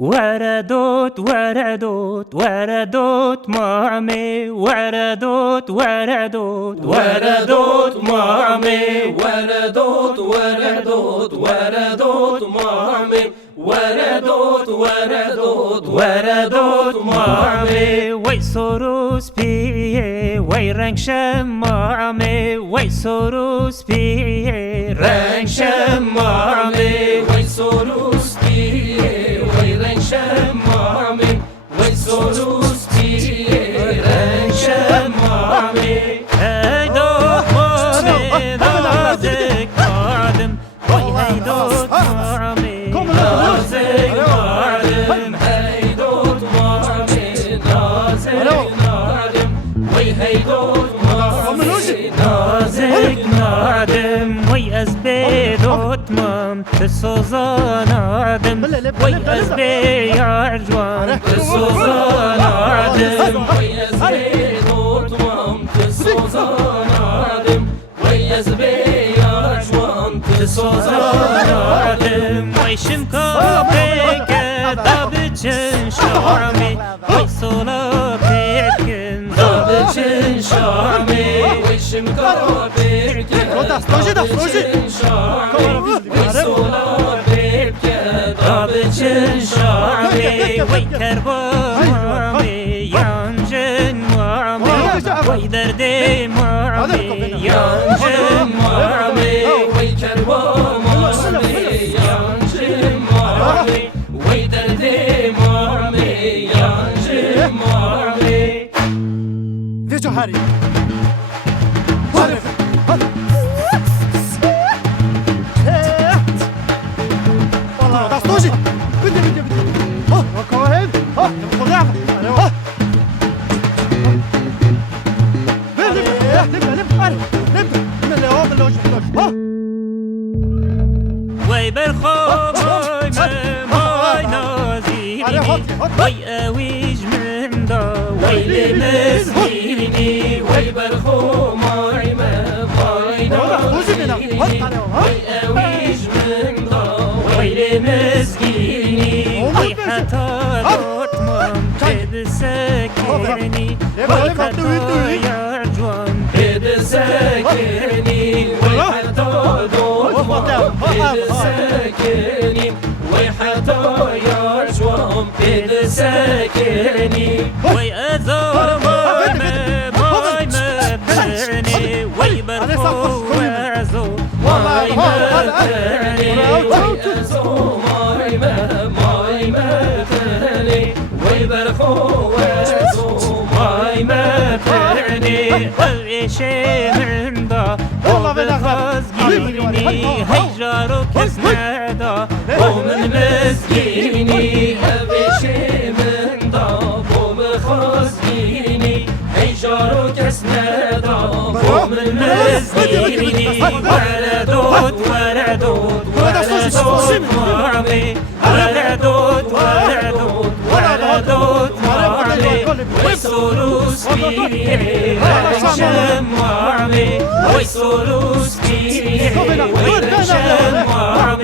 وردوت وردوت وردوت مامي وردوت وردوت وردوت مامي وردوت وردوت وردوت مامي وردوت وردوت وردوت مامي وي سروس بيه وي رنگ شمامي وي سروس بيه رنگ شمامي وي سروس بيه وي رنگ شمامي وي سروس بيه رنگ شمامي هی دوت مامي نازک مادم وی هی دوت مامي نازک نادم هی دوت مامي نازک نادم وی هی دوت مامي نازک نادم وی از بیدوت مام تسوزان آدم وی از بیار جوان تسوزان آدم وی از بیدوت مام تسوزان آدم وی از بیار جوان تسوزان آدم وی شمکا پیکر دا بچن شامی وی سولا پیکن دا بچن شامی وی شمکا پیکر دا بچن شامی وی سولا پیکر دا بچن شامی وی کربا مامی یانجن مامی وی درد مامی یانجن مامی وی کربا مامی یانجن مامی وی درد مامی یانجن مامی ویجو هاری والله دستوجي بدي ها كمان ها خدعنا ها وی برخواب مای نازیبینی وی اویج من دا وی لمسكيني وي برخو ماي ما نازيني وي اويج من دا وي لمسكيني وی حتی دوت مام تد سکرنی وی حتی یار جوان بد ساكني وي حتى دوت مام بد ساكني وي حتى يا جوان بد ساكني وی ازار مای مبرنی وی برخو ورزو ماي متني وي أزو ماي متني وي برخو وزو ماي متني العشي من دا وبالغاز جيني هيجارو كس نادا ومن مسكيني أبشي من دابو مخزيني هيجارو كسنادا ومن مسكيني وردوت وردوت وردوت مامي وردوت وردوت وردوت مامي ويسوروس بيري رنشم مامي ويسوروس بيري رنشم مامي